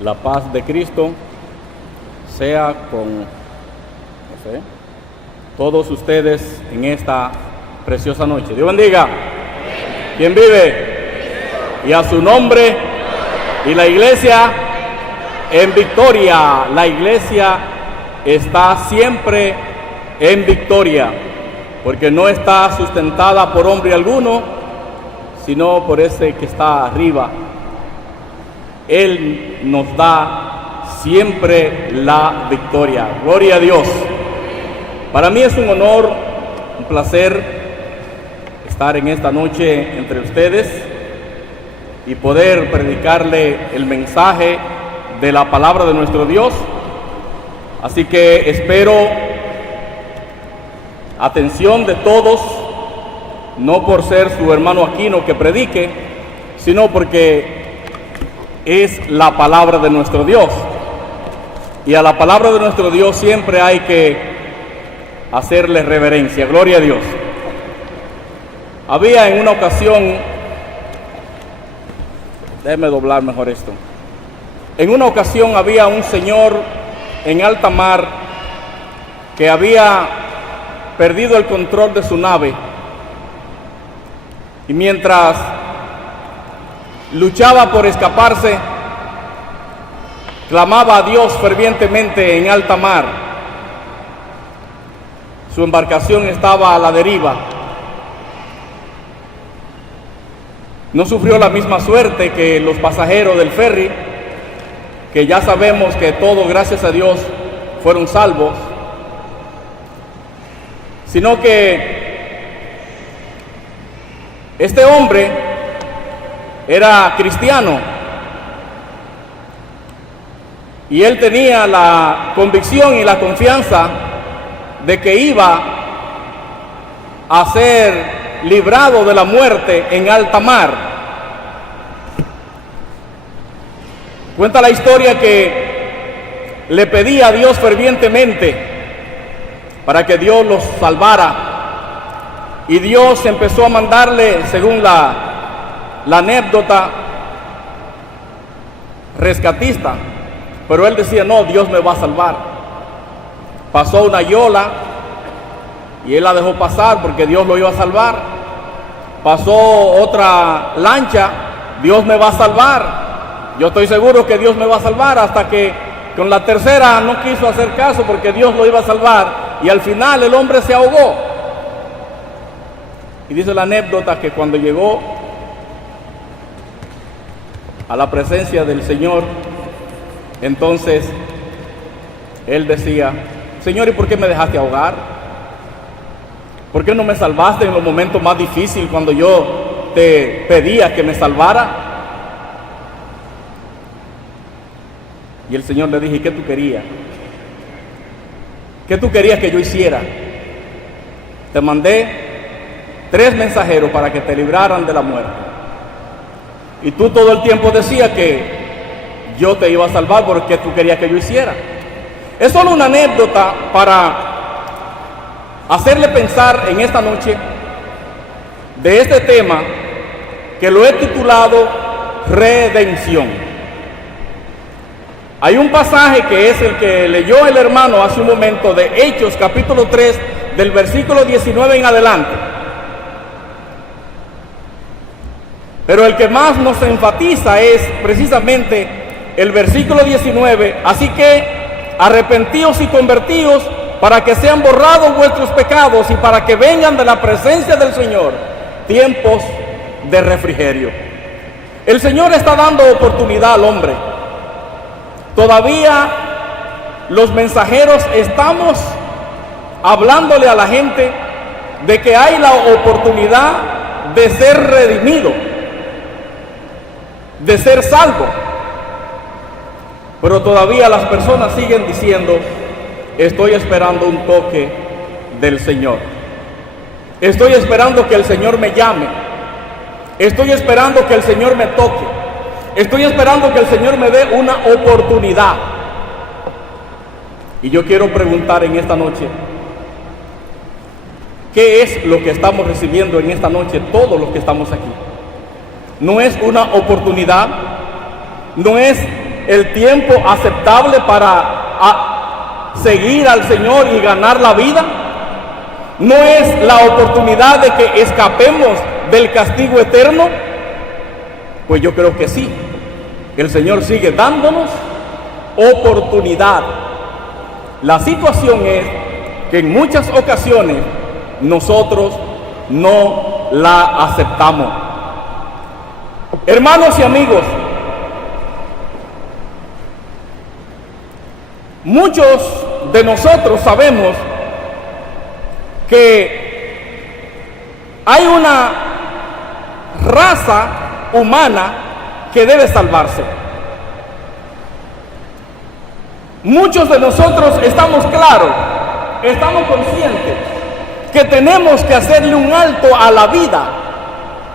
La paz de Cristo sea con todos ustedes en esta preciosa noche. Dios bendiga. ¿Quién vive? Y a su nombre. Y la iglesia en victoria. La iglesia está siempre en victoria, porque no está sustentada por hombre alguno, sino por ese que está arriba. Él nos da siempre la victoria. Gloria a Dios. Para mí es un honor, un placer estar en esta noche entre ustedes y poder predicarle el mensaje de la palabra de nuestro Dios. Así que espero atención de todos, no por ser su hermano Aquino que predique, sino porque es la palabra de nuestro Dios. Y a la palabra de nuestro Dios siempre hay que hacerle reverencia. Gloria a Dios. Había en una ocasión, déjeme doblar mejor esto. En una ocasión había un señor en alta mar que había perdido el control de su nave, y mientras luchaba por escaparse, clamaba a Dios fervientemente en alta mar. Su embarcación estaba a la deriva. No sufrió la misma suerte que los pasajeros del ferry, que ya sabemos que todos, gracias a Dios, fueron salvos, sino que este hombre era cristiano y él tenía la convicción y la confianza de que iba a ser librado de la muerte en alta mar. Cuenta la historia que le pedía a Dios fervientemente para que Dios los salvara, y Dios empezó a mandarle, según la anécdota, rescatista, pero él decía: no, Dios me va a salvar. Pasó una yola y él la dejó pasar porque Dios lo iba a salvar. Pasó otra lancha: Dios me va a salvar, yo estoy seguro que Dios me va a salvar, hasta que con la tercera no quiso hacer caso porque Dios lo iba a salvar, y al final el hombre se ahogó. Y dice la anécdota que cuando llegó a la presencia del Señor, entonces él decía: Señor, ¿y por qué me dejaste ahogar? ¿Por qué no me salvaste en los momentos más difíciles cuando yo te pedía que me salvara? Y el Señor le dije: ¿qué tú querías? ¿Qué tú querías que yo hiciera? Te mandé 3 mensajeros para que te libraran de la muerte, y tú todo el tiempo decías que yo te iba a salvar porque tú querías que yo hiciera. Es solo una anécdota para hacerle pensar en esta noche de este tema que lo he titulado redención. Hay un pasaje que es el que leyó el hermano hace un momento, de Hechos capítulo 3, del versículo 19 en adelante. Pero el que más nos enfatiza es precisamente el versículo 19. Así que arrepentíos y convertíos para que sean borrados vuestros pecados y para que vengan de la presencia del Señor tiempos de refrigerio. El Señor está dando oportunidad al hombre. Todavía los mensajeros estamos hablándole a la gente de que hay la oportunidad de ser redimido, de ser salvo. Pero todavía las personas siguen diciendo: estoy esperando un toque del Señor, estoy esperando que el Señor me llame, estoy esperando que el Señor me toque, estoy esperando que el Señor me dé una oportunidad. Y yo quiero preguntar en esta noche: ¿qué es lo que estamos recibiendo en esta noche todos los que estamos aquí? No es una oportunidad, no es el tiempo aceptable para seguir al Señor y ganar la vida? ¿No es la oportunidad de que escapemos del castigo eterno? Pues yo creo que sí. El Señor sigue dándonos oportunidad. La situación es que en muchas ocasiones nosotros no la aceptamos. Hermanos y amigos, muchos de nosotros sabemos que hay una raza humana que debe salvarse. Muchos de nosotros estamos claros, estamos conscientes que tenemos que hacerle un alto a la vida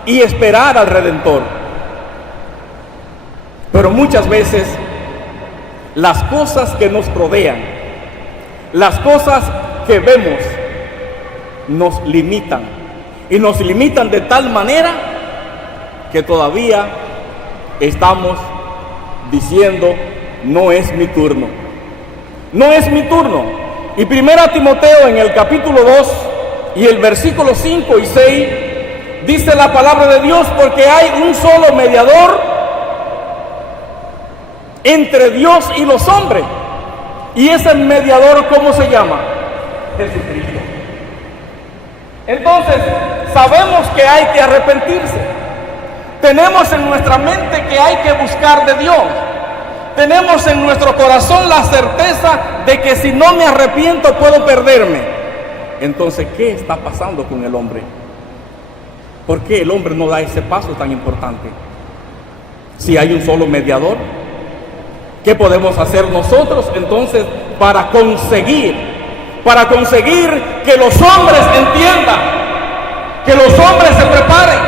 y esperar al Redentor. Pero muchas veces las cosas que nos rodean, las cosas que vemos, nos limitan. Y nos limitan de tal manera que todavía estamos diciendo: no es mi turno. No es mi turno. Y 1 Timoteo en el capítulo 2 y el versículo 5 y 6 dice la palabra de Dios: porque hay un solo mediador entre Dios y los hombres. Y ese mediador, ¿cómo se llama? Jesucristo. Entonces, sabemos que hay que arrepentirse. Tenemos en nuestra mente que hay que buscar de Dios. Tenemos en nuestro corazón la certeza de que si no me arrepiento puedo perderme. Entonces, ¿qué está pasando con el hombre? ¿Por qué el hombre no da ese paso tan importante? Si hay un solo mediador, ¿qué podemos hacer nosotros entonces para conseguir que los hombres entiendan, que los hombres se preparen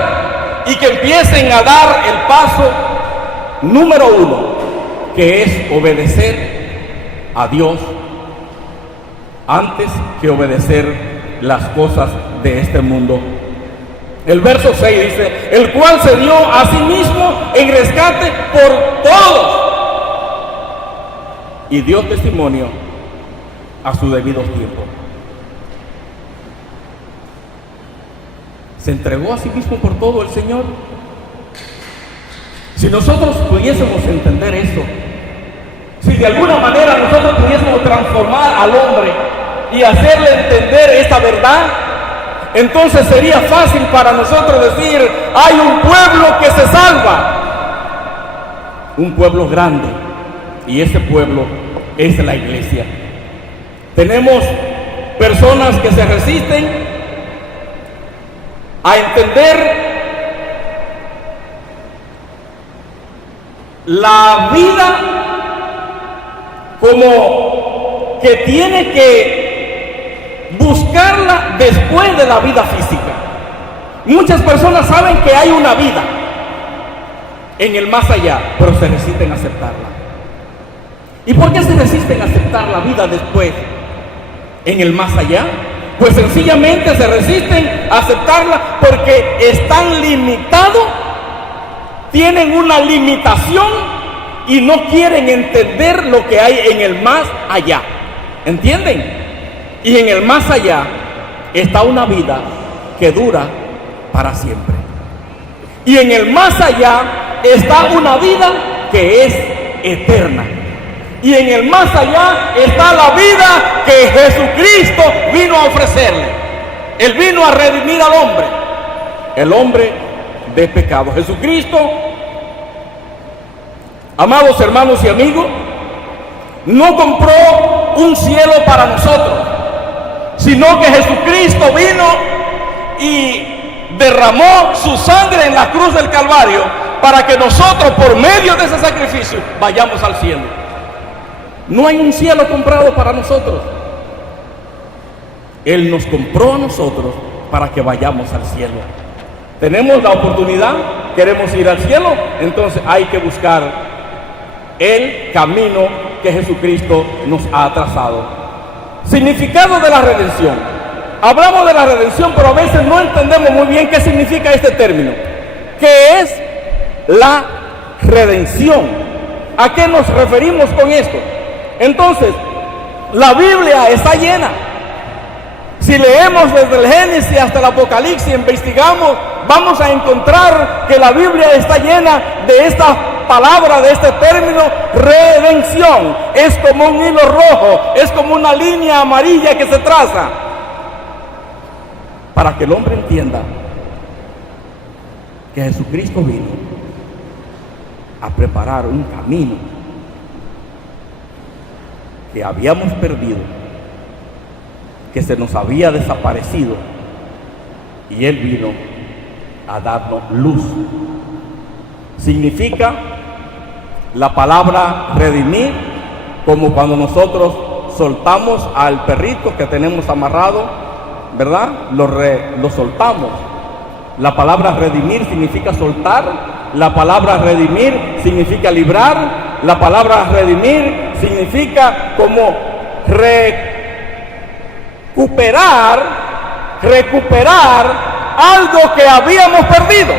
y que empiecen a dar el paso número 1, que es obedecer a Dios antes que obedecer las cosas de este mundo? El verso 6 dice: el cual se dio a sí mismo en rescate por todos y dio testimonio a su debido tiempo. ¿Se entregó a sí mismo por todo el Señor? Si nosotros pudiésemos entender eso, si de alguna manera nosotros pudiésemos transformar al hombre y hacerle entender esta verdad, entonces sería fácil para nosotros decir: hay un pueblo que se salva, un pueblo grande, y ese pueblo es la iglesia. Tenemos personas que se resisten a entender la vida como que tiene que buscarla después de la vida física. Muchas personas saben que hay una vida en el más allá, pero se resisten a aceptarla. ¿Y por qué se resisten a aceptar la vida después en el más allá? Pues sencillamente se resisten a aceptarla porque están limitados, tienen una limitación y no quieren entender lo que hay en el más allá. ¿Entienden? Y en el más allá está una vida que dura para siempre. Y en el más allá está una vida que es eterna. Y en el más allá está la vida que Jesucristo vino a ofrecerle. Él vino a redimir al hombre, el hombre de pecado. Jesucristo, amados hermanos y amigos, no compró un cielo para nosotros, sino que Jesucristo vino y derramó su sangre en la cruz del Calvario para que nosotros, por medio de ese sacrificio, vayamos al cielo. No hay un cielo comprado para nosotros. Él nos compró a nosotros para que vayamos al cielo. Tenemos la oportunidad, queremos ir al cielo, entonces hay que buscar el camino que Jesucristo nos ha trazado. Significado de la redención. Hablamos de la redención, pero a veces no entendemos muy bien qué significa este término. ¿Qué es la redención? ¿A qué nos referimos con esto? Entonces, la Biblia está llena. Si leemos desde el Génesis hasta el Apocalipsis, investigamos, vamos a encontrar que la Biblia está llena de esta palabra, de este término, redención. Es como un hilo rojo, es como una línea amarilla que se traza para que el hombre entienda que Jesucristo vino a preparar un camino que habíamos perdido, que se nos había desaparecido, y Él vino a darnos luz. Significa la palabra redimir, como cuando nosotros soltamos al perrito que tenemos amarrado, ¿verdad? Lo soltamos. La palabra redimir significa soltar, la palabra redimir significa librar, la palabra redimir significa como recuperar algo que habíamos perdido.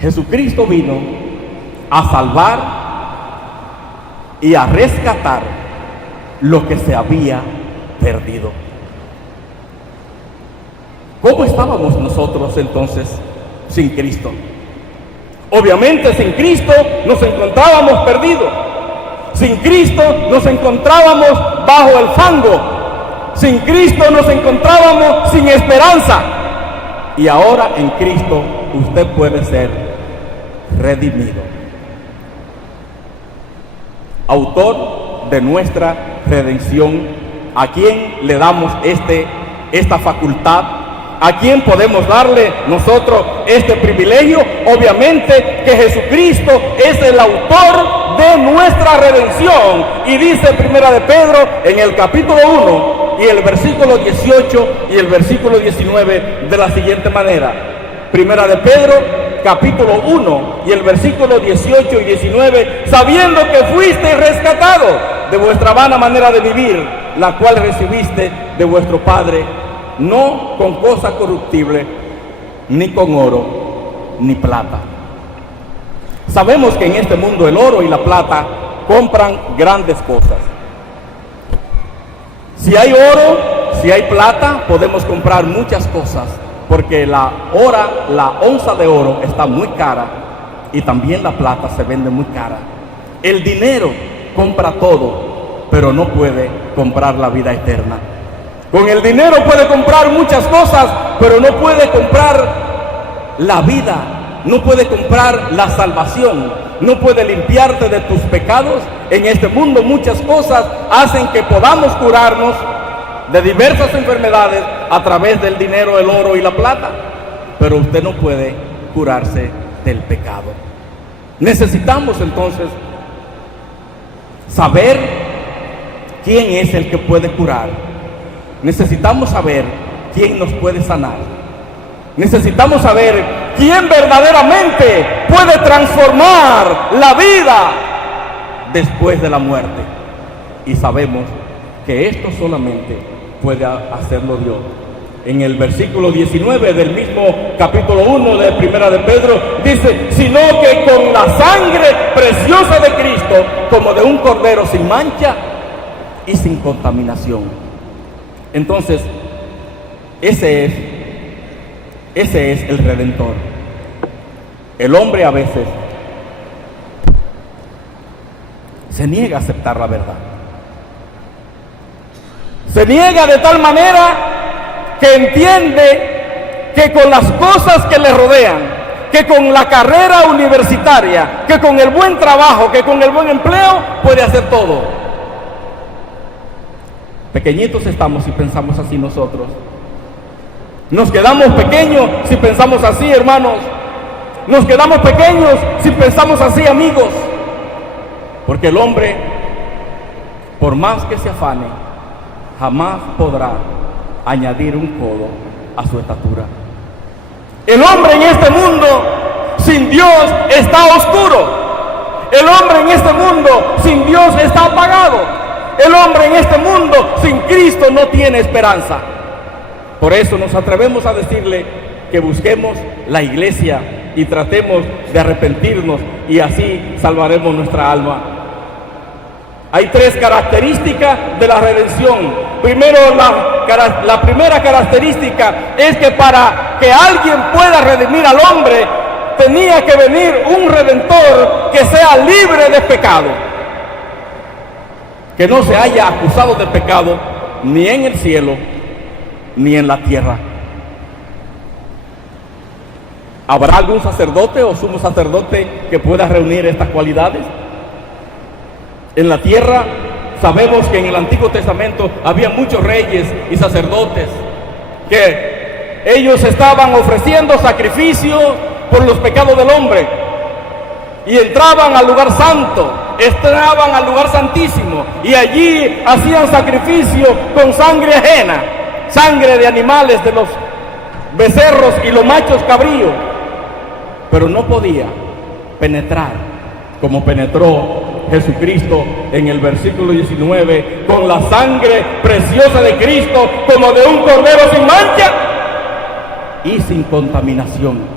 Jesucristo vino a salvar y a rescatar lo que se había perdido. ¿Cómo estábamos nosotros entonces sin Cristo? Obviamente sin Cristo nos encontrábamos perdidos. Sin Cristo nos encontrábamos bajo el fango. Sin Cristo nos encontrábamos sin esperanza. Y ahora en Cristo usted puede ser redimido. Autor de nuestra redención, ¿a quién le damos esta facultad? ¿A quién podemos darle nosotros este privilegio? Obviamente que Jesucristo es el autor de nuestra redención. Y dice Primera de Pedro en el capítulo 1 y el versículo 18 y el versículo 19 de la siguiente manera. Primera de Pedro, capítulo 1 y el versículo 18 y 19, sabiendo que fuiste rescatado de vuestra vana manera de vivir, la cual recibiste de vuestro Padre, no con cosa corruptible, ni con oro, ni plata. Sabemos que en este mundo el oro y la plata compran grandes cosas. Si hay oro, si hay plata, podemos comprar muchas cosas, porque la onza de oro está muy cara y también la plata se vende muy cara. El dinero compra todo, pero no puede comprar la vida eterna. Con el dinero puede comprar muchas cosas, pero no puede comprar la vida, no puede comprar la salvación, no puede limpiarte de tus pecados. En este mundo muchas cosas hacen que podamos curarnos de diversas enfermedades a través del dinero, el oro y la plata, pero usted no puede curarse del pecado. Necesitamos entonces saber quién es el que puede curar. Necesitamos saber quién nos puede sanar. Necesitamos saber quién verdaderamente puede transformar la vida después de la muerte. Y sabemos que esto solamente puede hacerlo Dios. En el versículo 19 del mismo capítulo 1 de Primera de Pedro dice, sino que con la sangre preciosa de Cristo, como de un cordero sin mancha y sin contaminación. Entonces, ese es el Redentor. El hombre a veces se niega a aceptar la verdad. Se niega de tal manera que entiende que con las cosas que le rodean, que con la carrera universitaria, que con el buen trabajo, que con el buen empleo, puede hacer todo. Pequeñitos estamos si pensamos así nosotros. Nos quedamos pequeños si pensamos así, hermanos. Nos quedamos pequeños si pensamos así, amigos. Porque el hombre, por más que se afane, jamás podrá añadir un codo a su estatura. El hombre en este mundo sin Dios está oscuro. El hombre en este mundo sin Dios está apagado. El hombre en este mundo sin Cristo no tiene esperanza. Por eso nos atrevemos a decirle que busquemos la iglesia y tratemos de arrepentirnos y así salvaremos nuestra alma. Hay tres características de la redención. Primero, la primera característica es que para que alguien pueda redimir al hombre, tenía que venir un redentor que sea libre de pecado, que no se haya acusado de pecado ni en el cielo ni en la tierra. ¿Habrá algún sacerdote o sumo sacerdote que pueda reunir estas cualidades? En la tierra sabemos que en el Antiguo Testamento había muchos reyes y sacerdotes que ellos estaban ofreciendo sacrificios por los pecados del hombre y entraban al lugar santo, entraban al lugar santísimo y allí hacían sacrificio con sangre ajena, sangre de animales, de los becerros y los machos cabríos, pero no podía penetrar como penetró Jesucristo en el versículo 19, con la sangre preciosa de Cristo, como de un cordero sin mancha y sin contaminación.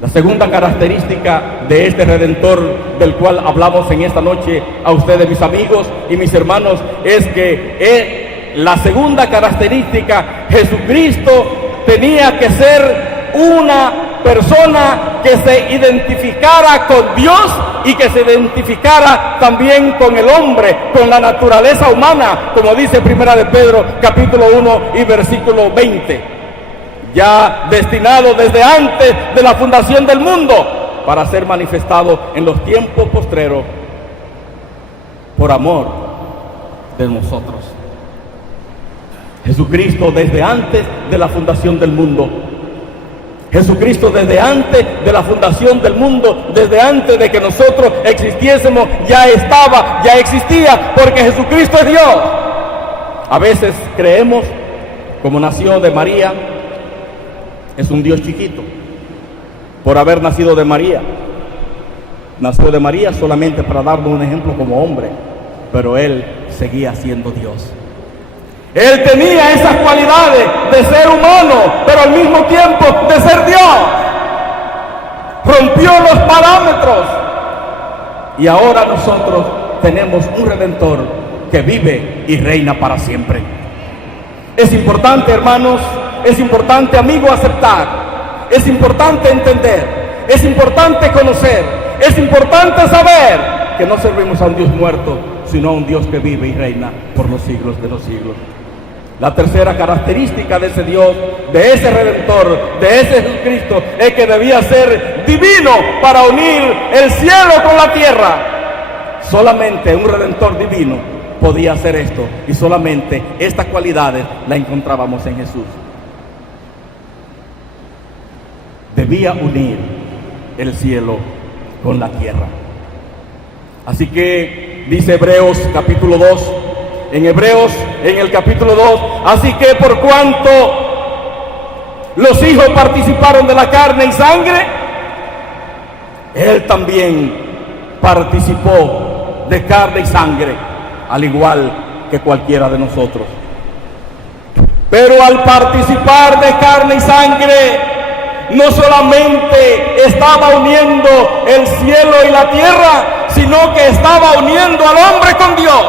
La segunda característica de este Redentor del cual hablamos en esta noche a ustedes, mis amigos y mis hermanos, es que la segunda característica, Jesucristo tenía que ser una persona que se identificara con Dios y que se identificara también con el hombre, con la naturaleza humana, como dice Primera de Pedro capítulo 1 y versículo 20, ya destinado desde antes de la fundación del mundo para ser manifestado en los tiempos postreros por amor de nosotros. Jesucristo desde antes de la fundación del mundo, Jesucristo desde antes de la fundación del mundo, desde antes de que nosotros existiésemos, ya estaba, ya existía, porque Jesucristo es Dios. A veces creemos, como nació de María, es un Dios chiquito, por haber nacido de María. Nació de María solamente para darnos un ejemplo como hombre, pero Él seguía siendo Dios. Él tenía esas cualidades de ser humano, pero al mismo tiempo de ser Dios. Rompió los parámetros. Y ahora nosotros tenemos un Redentor que vive y reina para siempre. Es importante, hermanos, es importante, amigo, aceptar. Es importante entender. Es importante conocer. Es importante saber que no servimos a un Dios muerto, sino a un Dios que vive y reina por los siglos de los siglos. La tercera característica de ese Dios, de ese Redentor, de ese Jesucristo, es que debía ser divino para unir el cielo con la tierra. Solamente un Redentor divino podía hacer esto, y solamente estas cualidades las encontrábamos en Jesús. Debía unir el cielo con la tierra. Así que dice Hebreos capítulo 2, en Hebreos, en el capítulo 2, así que por cuanto los hijos participaron de la carne y sangre, Él también participó de carne y sangre, al igual que cualquiera de nosotros. Pero al participar de carne y sangre, no solamente estaba uniendo el cielo y la tierra, sino que estaba uniendo al hombre con Dios.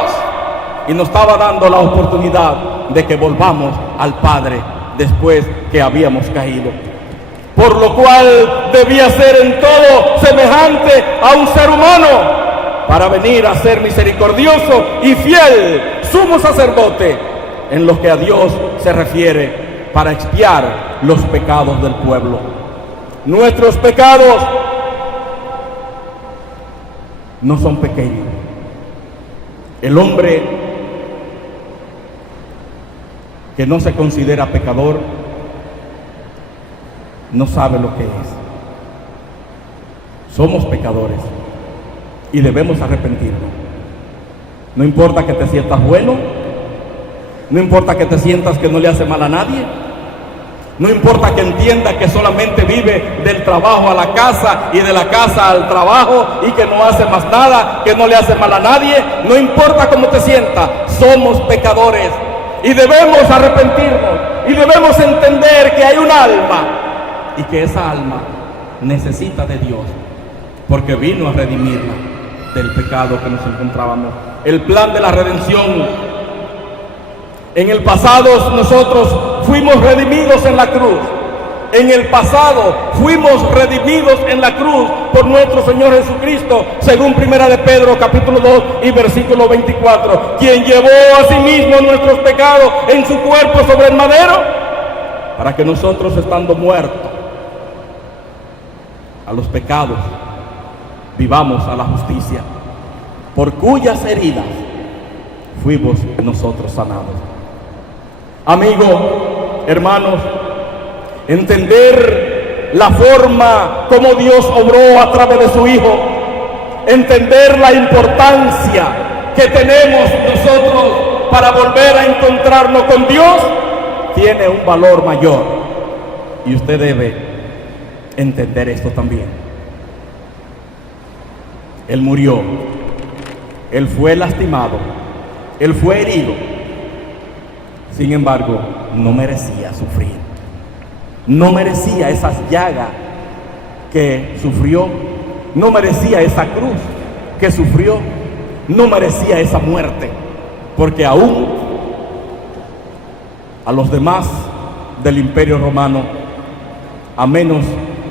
Y nos estaba dando la oportunidad de que volvamos al Padre después que habíamos caído. Por lo cual debía ser en todo semejante a un ser humano, para venir a ser misericordioso y fiel sumo sacerdote en lo que a Dios se refiere, para expiar los pecados del pueblo. Nuestros pecados no son pequeños. El hombre que no se considera pecador no sabe lo que es. Somos pecadores y debemos arrepentirnos. No importa que te sientas bueno, no importa que te sientas que no le hace mal a nadie, no importa que entiendas que solamente vive del trabajo a la casa y de la casa al trabajo y que no hace más nada, que no le hace mal a nadie. No importa cómo te sientas, somos pecadores y debemos arrepentirnos y debemos entender que hay un alma y que esa alma necesita de Dios, porque vino a redimirla del pecado que nos encontrábamos. El plan de la redención. En el pasado nosotros fuimos redimidos en la cruz. En el pasado fuimos redimidos en la cruz por nuestro Señor Jesucristo, según Primera de Pedro capítulo 2 y versículo 24, quien llevó a sí mismo nuestros pecados en su cuerpo sobre el madero, para que nosotros, estando muertos a los pecados, vivamos a la justicia, por cuyas heridas fuimos nosotros sanados. Amigos, hermanos, entender la forma como Dios obró a través de su Hijo, entender la importancia que tenemos nosotros para volver a encontrarnos con Dios, tiene un valor mayor, y usted debe entender esto también. Él murió, Él fue lastimado, Él fue herido, sin embargo, no merecía sufrir. No merecía esas llagas que sufrió, no merecía esa cruz que sufrió, no merecía esa muerte, porque aún a los demás del Imperio Romano, a menos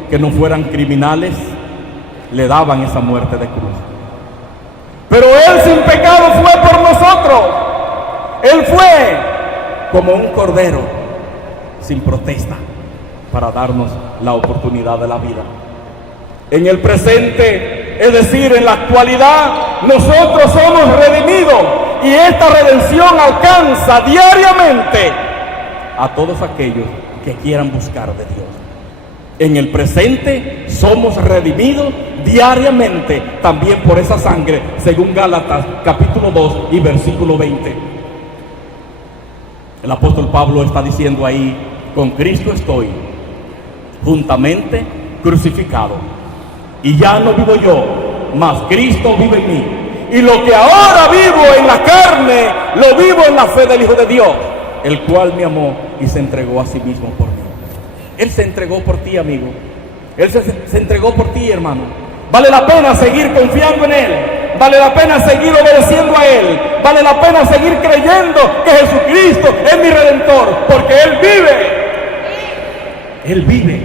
que no fueran criminales, le daban esa muerte de cruz. Pero Él sin pecado fue por nosotros. Él fue como un cordero sin protesta, para darnos la oportunidad de la vida. En el presente, es decir, en la actualidad, nosotros somos redimidos, y esta redención alcanza diariamente a todos aquellos que quieran buscar de Dios. En el presente somos redimidos diariamente también por esa sangre, según Gálatas capítulo 2 y versículo 20. El apóstol Pablo está diciendo ahí: con Cristo estoy juntamente crucificado, y ya no vivo yo, mas Cristo vive en mí, y lo que ahora vivo en la carne, lo vivo en la fe del Hijo de Dios, el cual me amó y se entregó a sí mismo por mí. Él se entregó por ti, amigo. Él se entregó por ti, hermano. Vale la pena seguir confiando en Él. Vale la pena seguir obedeciendo a Él. Vale la pena seguir creyendo que Jesucristo es mi Redentor, porque Él vive. Él vive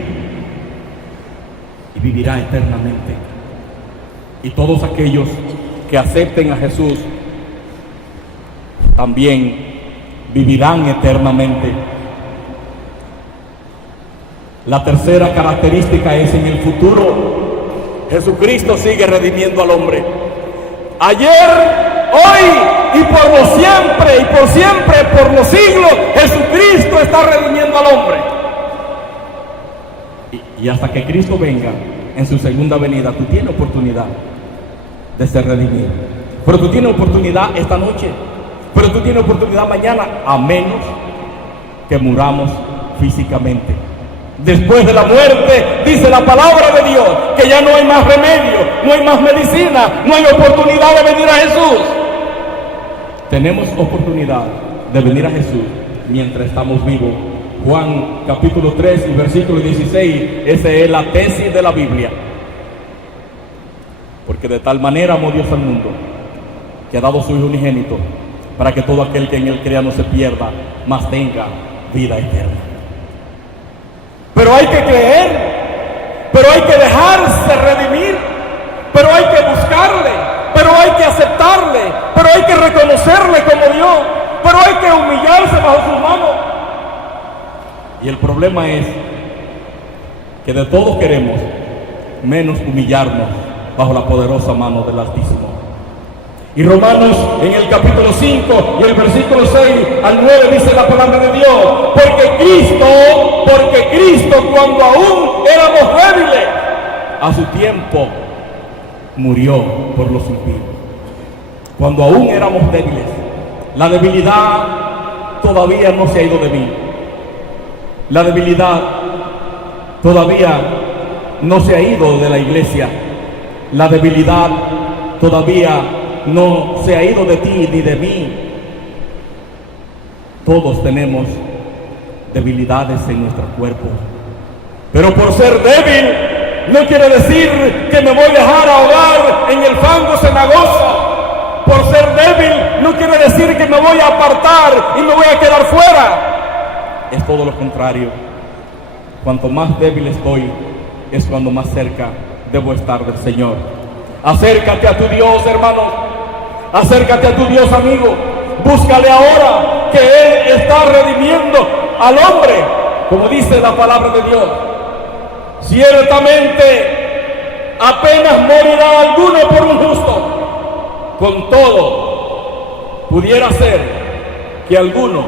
y vivirá eternamente. Y todos aquellos que acepten a Jesús también vivirán eternamente. La tercera característica es: en el futuro, Jesucristo sigue redimiendo al hombre. Ayer, hoy y por lo siempre, por los siglos, Jesucristo está redimiendo al hombre. Y hasta que Cristo venga en su segunda venida, tú tienes oportunidad de ser redimido. Pero tú tienes oportunidad esta noche, pero tú tienes oportunidad mañana, a menos que muramos físicamente. Después de la muerte, dice la palabra de Dios, que ya no hay más remedio, no hay más medicina, no hay oportunidad de venir a Jesús. Tenemos oportunidad de venir a Jesús mientras estamos vivos. Juan capítulo 3 y versículo 16, esa es la tesis de la Biblia. Porque de tal manera amó Dios al mundo, que ha dado su Hijo unigénito, para que todo aquel que en Él crea no se pierda, mas tenga vida eterna. Pero hay que creer, pero hay que dejarse redimir, pero hay que buscarle, pero hay que aceptarle, pero hay que reconocerle como Dios, pero hay que humillarse bajo sus manos. Y el problema es que de todos queremos menos humillarnos bajo la poderosa mano del Altísimo. Y Romanos en el capítulo 5 y el versículo 6 al 9 dice la palabra de Dios: porque Cristo cuando aún éramos débiles, a su tiempo murió por los impíos. Cuando aún éramos débiles, la debilidad todavía no se ha ido de mí. La debilidad todavía no se ha ido de la iglesia. La debilidad todavía no se ha ido de ti ni de mí. Todos tenemos debilidades en nuestro cuerpo. Pero por ser débil, no quiere decir que me voy a dejar ahogar en el fango cenagoso. Por ser débil, no quiere decir que me voy a apartar y me voy a quedar fuera. Es todo lo contrario. Cuanto más débil estoy, es cuando más cerca debo estar del Señor. Acércate a tu Dios, hermano. Acércate a tu Dios, amigo. Búscale ahora, que Él está redimiendo al hombre, como dice la palabra de Dios. Ciertamente, apenas morirá alguno por un justo. Con todo, pudiera ser que alguno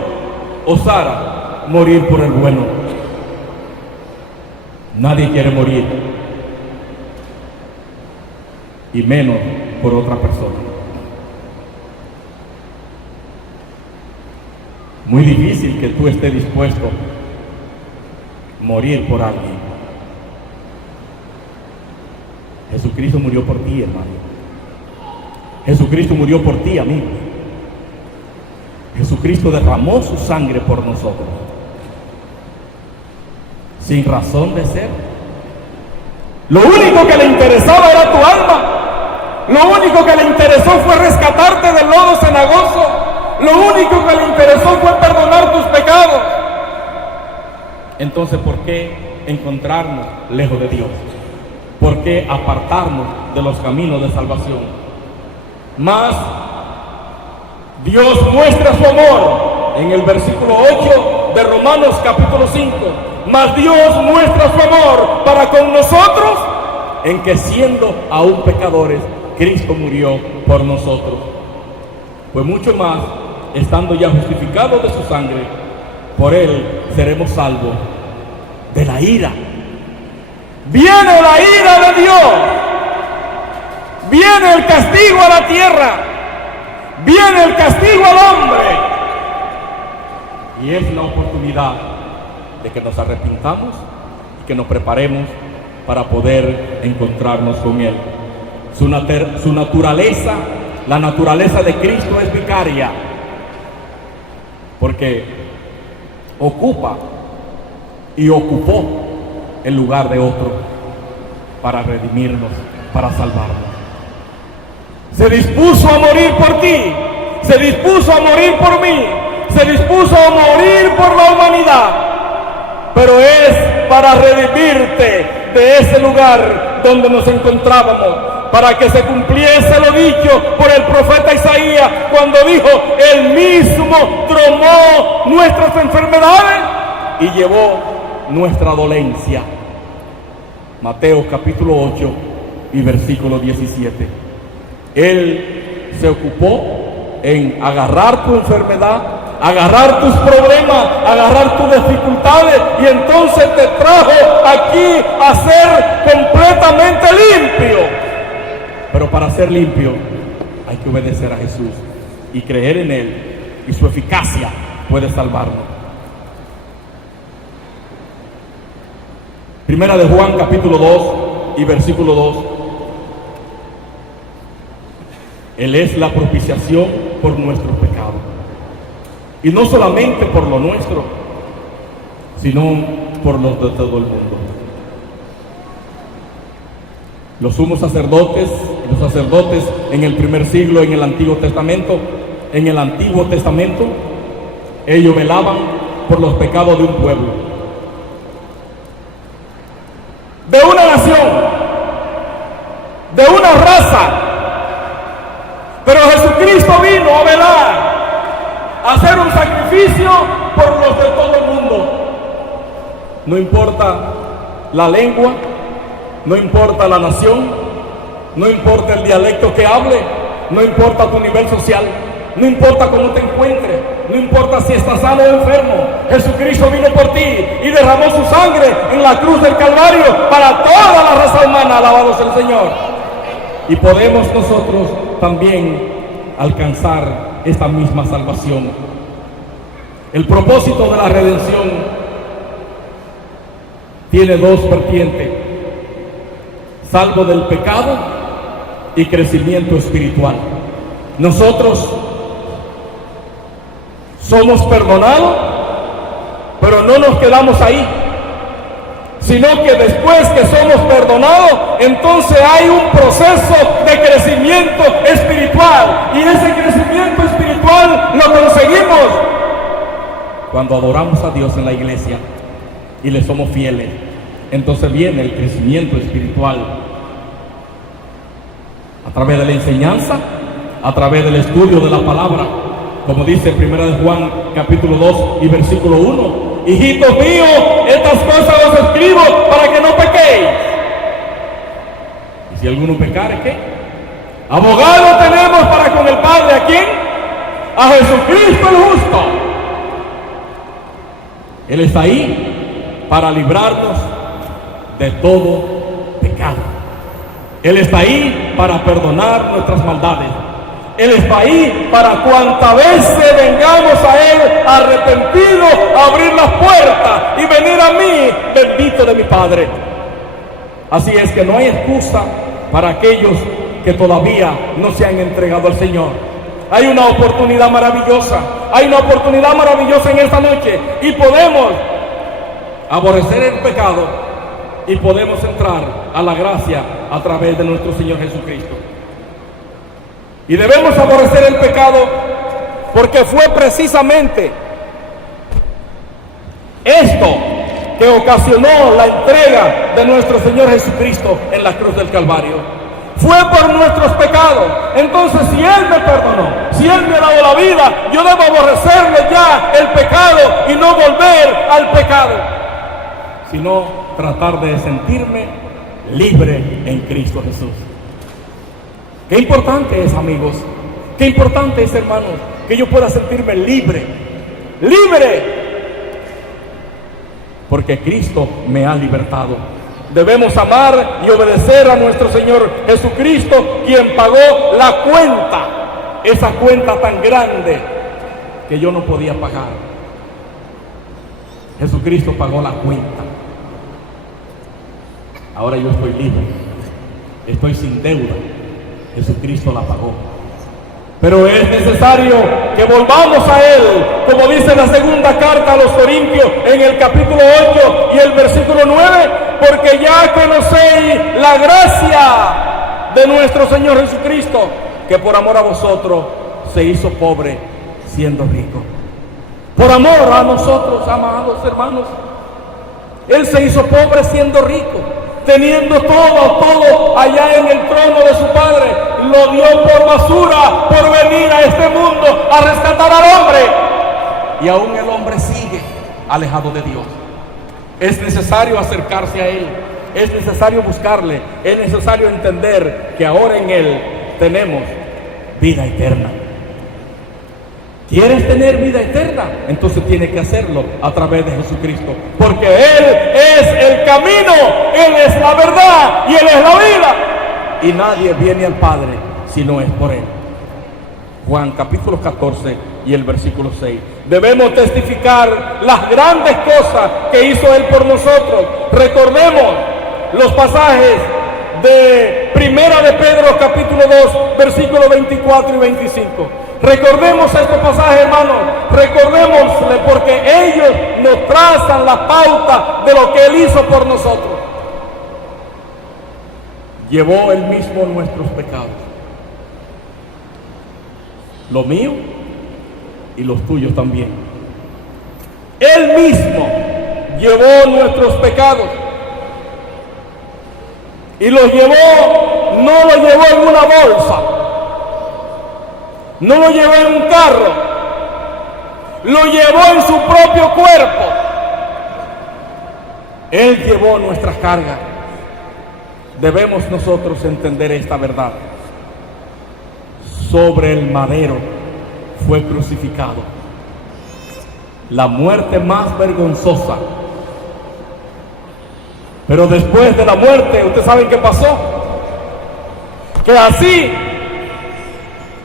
osara morir por el bueno. Nadie quiere morir, y menos por otra persona. Muy difícil que tú estés dispuesto a morir por alguien. Jesucristo murió por ti, hermano. Jesucristo murió por ti, amigo. Jesucristo derramó su sangre por nosotros, sin razón de ser. Lo único que le interesaba era tu alma. Lo único que le interesó fue rescatarte del lodo cenagoso. Lo único que le interesó fue perdonar tus pecados. Entonces, ¿por qué encontrarnos lejos de Dios? ¿Por qué apartarnos de los caminos de salvación? Mas Dios muestra su amor en el versículo 8 de Romanos capítulo 5. Mas Dios muestra su amor para con nosotros en que, siendo aún pecadores, Cristo murió por nosotros. Pues mucho más, estando ya justificados de su sangre, por Él seremos salvos de la ira. Viene la ira de Dios. Viene el castigo a la tierra. Viene el castigo al hombre. Y es la oportunidad de que nos arrepintamos y que nos preparemos para poder encontrarnos con Él. Su naturaleza, la naturaleza de Cristo es vicaria, porque ocupa y ocupó el lugar de otro para redimirnos, para salvarnos. Se dispuso a morir por ti, se dispuso a morir por mí, se dispuso a morir por la humanidad, pero es para redimirte de ese lugar donde nos encontrábamos, para que se cumpliese lo dicho por el profeta Isaías cuando dijo: Él mismo tomó nuestras enfermedades y llevó nuestra dolencia. Mateo capítulo 8 y versículo 17. Él se ocupó en agarrar tu enfermedad, agarrar tus problemas, agarrar tus dificultades, y entonces te trajo aquí a ser completamente limpio. Pero para ser limpio hay que obedecer a Jesús y creer en Él, y su eficacia puede salvarnos. Primera de Juan capítulo 2 y versículo 2. Él es la propiciación por nuestros pecados. Y no solamente por lo nuestro, sino por los de todo el mundo. Los sumos sacerdotes, los sacerdotes en el primer siglo, en el Antiguo Testamento, ellos velaban por los pecados de un pueblo, de una nación, de una raza. Pero Jesucristo vino a velar, a hacer un sacrificio por los de todo el mundo. No importa la lengua, no importa la nación, no importa el dialecto que hable, no importa tu nivel social, no importa cómo te encuentres, no importa si estás sano o enfermo. Jesucristo vino por ti y derramó su sangre en la cruz del Calvario para toda la raza humana. Alabado sea el Señor. Y podemos nosotros también alcanzar esta misma salvación. El propósito de la redención tiene dos vertientes: salvo del pecado y crecimiento espiritual. Nosotros somos perdonados, pero no nos quedamos ahí. sino que después que somos perdonados, entonces hay un proceso de crecimiento espiritual. Y ese crecimiento espiritual lo conseguimos cuando adoramos a Dios en la iglesia y le somos fieles. Entonces viene el crecimiento espiritual a través de la enseñanza, a través del estudio de la palabra, como dice 1 Juan capítulo 2 y versículo 1. Hijitos míos, estas cosas os escribo para que no pequéis. Y si alguno pecare, ¿qué? Abogado tenemos para con el Padre. ¿A quién? A Jesucristo el justo. Él está ahí para librarnos de todo pecado. Él está ahí para perdonar nuestras maldades. Él está ahí para cuantas veces vengamos a Él arrepentidos, abrir las puertas y venir a mí, bendito de mi Padre. Así es que no hay excusa para aquellos que todavía no se han entregado al Señor. Hay una oportunidad maravillosa, hay una oportunidad maravillosa en esta noche y podemos aborrecer el pecado y podemos entrar a la gracia a través de nuestro Señor Jesucristo. Y debemos aborrecer el pecado porque fue precisamente esto que ocasionó la entrega de nuestro Señor Jesucristo en la cruz del Calvario. Fue por nuestros pecados. Entonces, si Él me perdonó, si Él me ha dado la vida, yo debo aborrecerle ya el pecado y no volver al pecado, sino tratar de sentirme libre en Cristo Jesús. Qué importante es, amigos, qué importante es, hermanos, que yo pueda sentirme libre, porque Cristo me ha libertado. Debemos amar y obedecer a nuestro Señor Jesucristo, quien pagó la cuenta, esa cuenta tan grande que yo no podía pagar. Jesucristo pagó la cuenta. Ahora yo estoy libre, estoy sin deuda. Jesucristo la pagó. Pero es necesario que volvamos a Él, como dice la segunda carta a los Corintios en el capítulo 8 y el versículo 9, porque ya conocéis la gracia de nuestro Señor Jesucristo, que por amor a vosotros se hizo pobre siendo rico. Por amor a nosotros, amados hermanos, Él se hizo pobre siendo rico. Teniendo todo allá en el trono de su Padre, lo dio por basura por venir a este mundo a rescatar al hombre. Y aún el hombre sigue alejado de Dios. Es necesario acercarse a Él, es necesario buscarle, es necesario entender que ahora en Él tenemos vida eterna. ¿Quieres tener vida eterna? Entonces tienes que hacerlo a través de Jesucristo, porque Él es el camino, Él es la verdad y Él es la vida. Y nadie viene al Padre si no es por Él. Juan capítulo 14 y el versículo 6. Debemos testificar las grandes cosas que hizo Él por nosotros. Recordemos los pasajes de Primera de Pedro capítulo 2 versículos 24 y 25. Recordemos estos pasajes, hermanos, recordémosle, porque ellos nos trazan la pauta de lo que Él hizo por nosotros. Llevó Él mismo nuestros pecados, lo mío y los tuyos también. Él mismo llevó nuestros pecados y los llevó, no lo llevó en una bolsa, no lo llevó en un carro, lo llevó en su propio cuerpo. Él llevó nuestras cargas. Debemos nosotros entender esta verdad. Sobre el madero fue crucificado. La muerte más vergonzosa. Pero después de la muerte, ¿ustedes saben qué pasó? Que así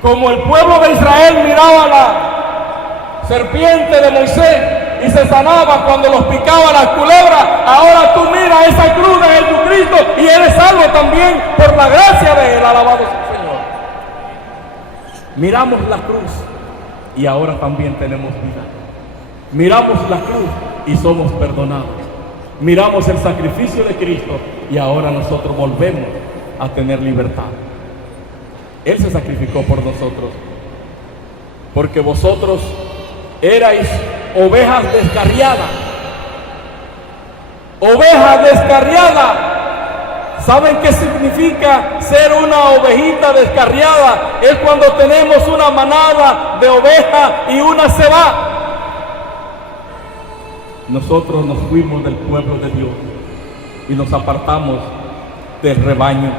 como el pueblo de Israel miraba la serpiente de Moisés y se sanaba cuando los picaba las culebras, ahora tú miras esa cruz de Jesucristo y eres salvo también por la gracia de Él. Alabado sea el Señor. Miramos la cruz y ahora también tenemos vida. Miramos la cruz y somos perdonados. miramos el sacrificio de Cristo y ahora nosotros volvemos a tener libertad. Él se sacrificó por nosotros, porque vosotros erais ovejas descarriadas. Oveja descarriada. ¿Saben qué significa ser una ovejita descarriada? Es cuando tenemos una manada de ovejas y una se va. Nosotros nos fuimos del pueblo de Dios y nos apartamos del rebaño,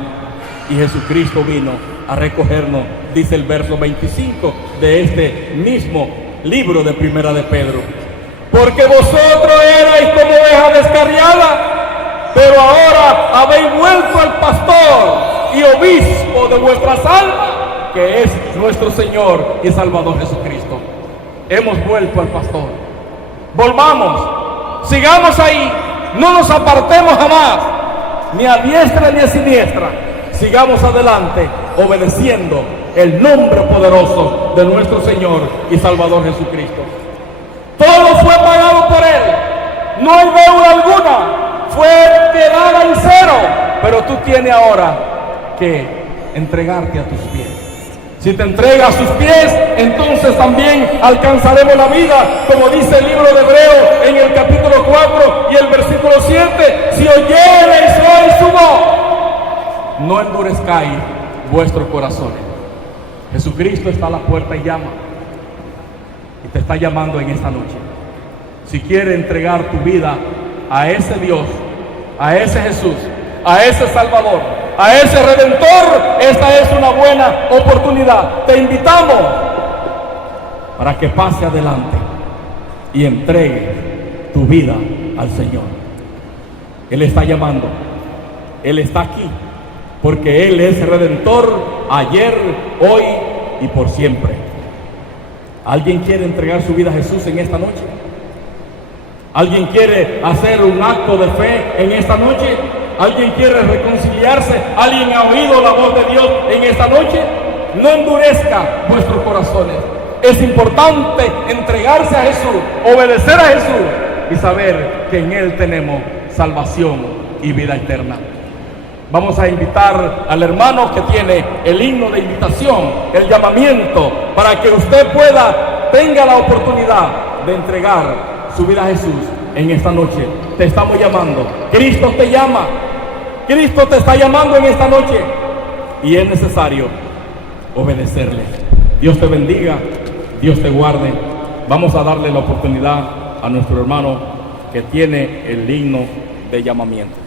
y Jesucristo vino a recogernos, dice el verso 25 de este mismo libro de Primera de Pedro. Porque vosotros erais como ovejas descarriadas, pero ahora habéis vuelto al pastor y obispo de vuestras almas, que es nuestro Señor y Salvador Jesucristo. Hemos vuelto al pastor. Volvamos, sigamos ahí, no nos apartemos jamás, ni a diestra ni a siniestra. Sigamos adelante, obedeciendo el nombre poderoso de nuestro Señor y Salvador Jesucristo. Todo fue pagado por Él, no hay deuda alguna, fue quedada en cero, pero tú tienes ahora que entregarte a tus pies. Si te entregas a sus pies, entonces también alcanzaremos la vida, como dice el libro de Hebreos en el capítulo 4 y el versículo 7. Si oyereis hoy su voz, no endurezcáis vuestros corazones. Jesucristo está a la puerta y llama, y te está llamando en esta noche. Si quieres entregar tu vida a ese Dios, a ese Jesús, a ese Salvador, a ese Redentor, esta es una buena oportunidad. Te invitamos para que pase adelante y entregue tu vida al Señor. Él está llamando, Él está aquí, porque Él es Redentor ayer, hoy y por siempre. ¿Alguien quiere entregar su vida a Jesús en esta noche? ¿Alguien quiere hacer un acto de fe en esta noche? ¿Alguien quiere reconciliarse? ¿Alguien ha oído la voz de Dios en esta noche? No endurezca vuestros corazones. Es importante entregarse a Jesús, obedecer a Jesús y saber que en Él tenemos salvación y vida eterna. Vamos a invitar al hermano que tiene el himno de invitación, el llamamiento, para que usted tenga la oportunidad de entregar su vida a Jesús en esta noche. Te estamos llamando. Cristo te llama. Cristo te está llamando en esta noche y es necesario obedecerle. Dios te bendiga, Dios te guarde. Vamos a darle la oportunidad a nuestro hermano que tiene el himno de llamamiento.